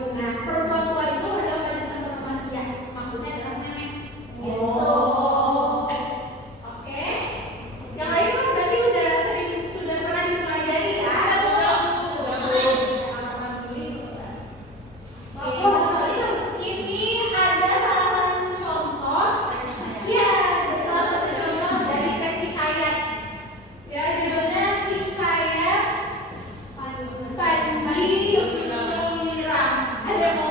Nah, perempuan tua itu adalah wajah tante manusia. Maksudnya adalah nenek. Gitu. Oke. Yang lain kan berarti sudah pernah dipelajari ya? Ini ada salah satu contoh. Ya, ada salah satu contoh dari teks hikayat. Ya, judulnya hikayat Panji Semiram. Ada yang mau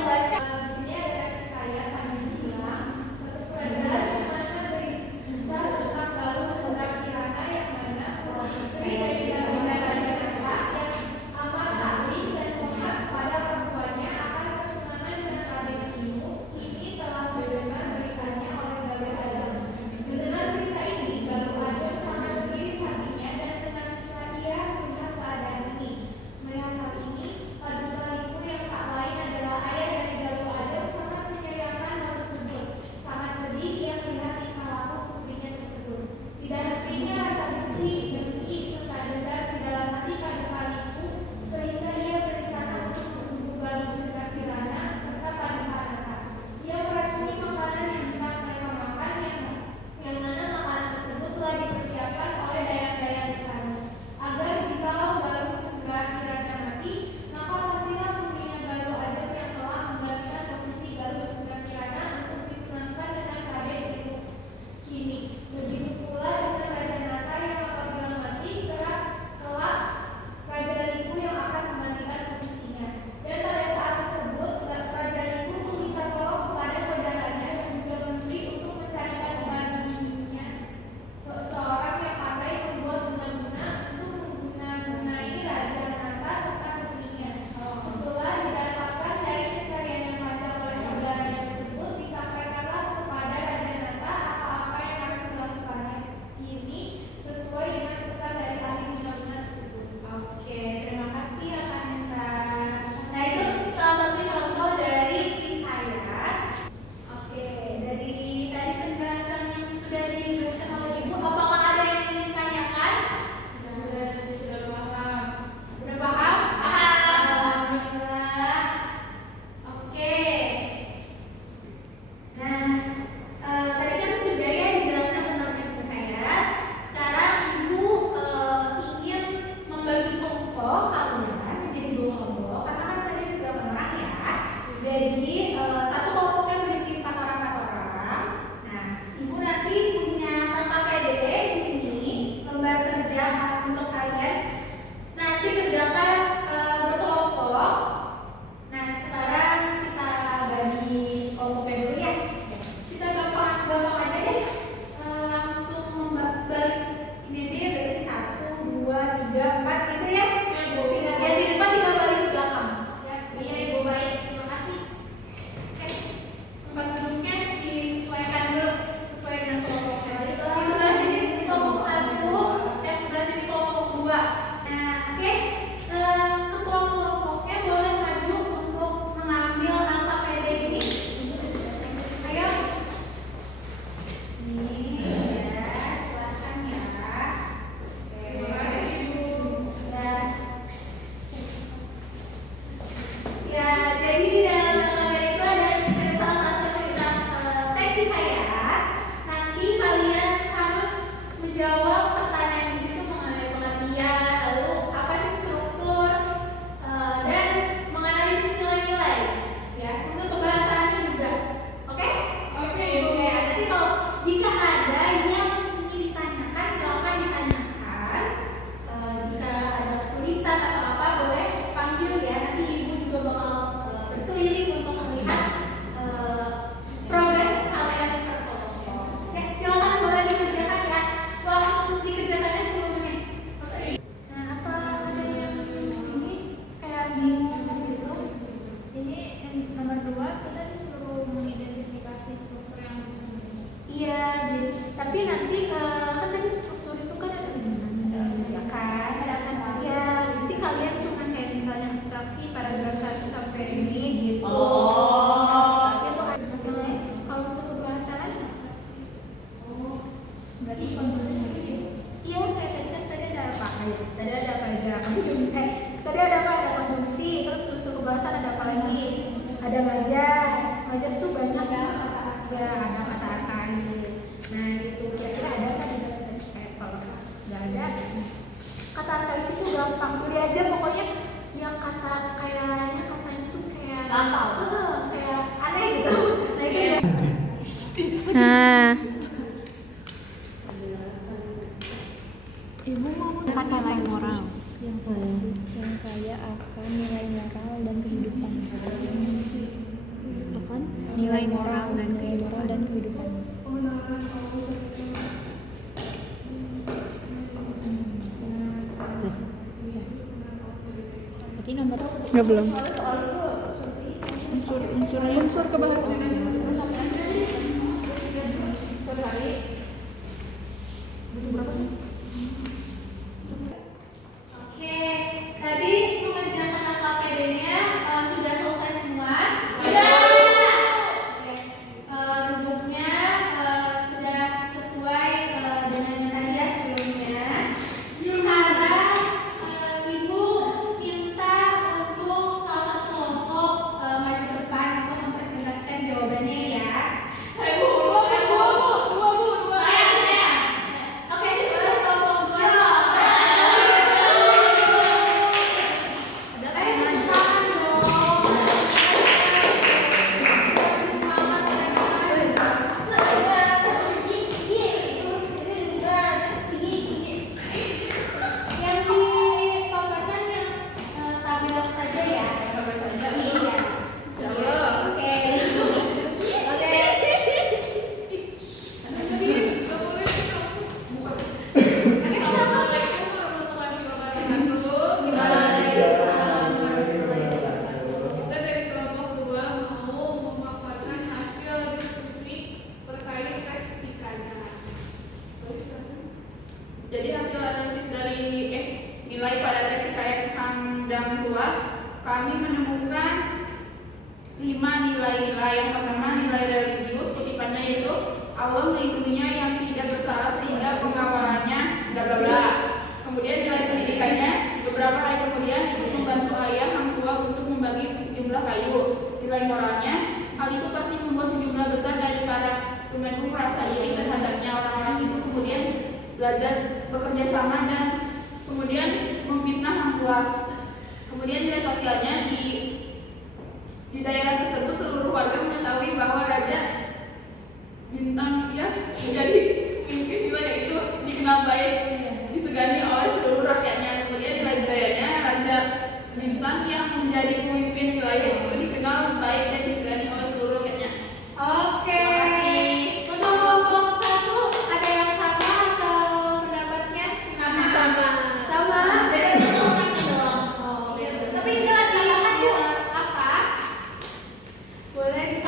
ya, ada kata arkaik. Nah gitu, kira-kira ada nggak di dalam teks kayak kalau nggak ada, kata arkaik itu gampang, pilih aja pokoknya yang kata kayaknya katanya tuh kayak kayak aneh gitu. Nah itu ya. Nah, Ibu mau nilai moral. yang kaya akan nilai moral dan kehidupan. Akan nilai moral dan Nilai moral dan kehidupan. Berarti nomor Enggak, belum. Unsur kebahasaan. Oke, tadi pengerjaan kata KPD-nya sudah selesai semua. Oke, bentuknya sudah sesuai dengan yang tadi ya sebelumnya. Sekarang Ibu minta untuk salah satu kelompok maju ke depan untuk mempresentasikan jawabannya ya. Oke, kelompok dua. Yang ditompetkan yang tabel saja ya. Iya. Oke. Oke. Kita dari kelompok 2 mau memaparkan hasil diskusi terkait teks hikayat. Jadi hasil analisis dari nilai pada teks hikayat Hamdam 2, kami menemukan 5 nilai-nilai. Yang pertama nilai religius, kutipannya yaitu Allah melindunginya yang tidak bersalah sehingga pengawalannya bla bla bla. Kemudian nilai pendidikannya, beberapa hari kemudian ibu membantu ayah hang tua untuk membagi sejumlah kayu. Nilai moralnya, hal itu pasti membuat sejumlah besar dari para Tumenku merasa iri terhadapnya. Orang-orang itu kemudian belajar bekerja sama dan kemudian memfitnah hang tua. Kemudian nilai sosialnya, di daerah tersebut seluruh warga mengetahui bahwa Raja Bintang ia menjadi pemimpin wilayah itu dikenal baik, disegani oleh seluruh rakyatnya. Kemudian nilai budayanya, Raja Bintang yang menjadi pemimpin wilayah itu dikenal baik dan disegani oleh seluruh rakyatnya. Oke. Untuk kelompok 1 ada yang sama atau pendapatnya? Sama. Beda kelompoknya doang. Oh, gitu. Tapi jangan diingat apa? Boleh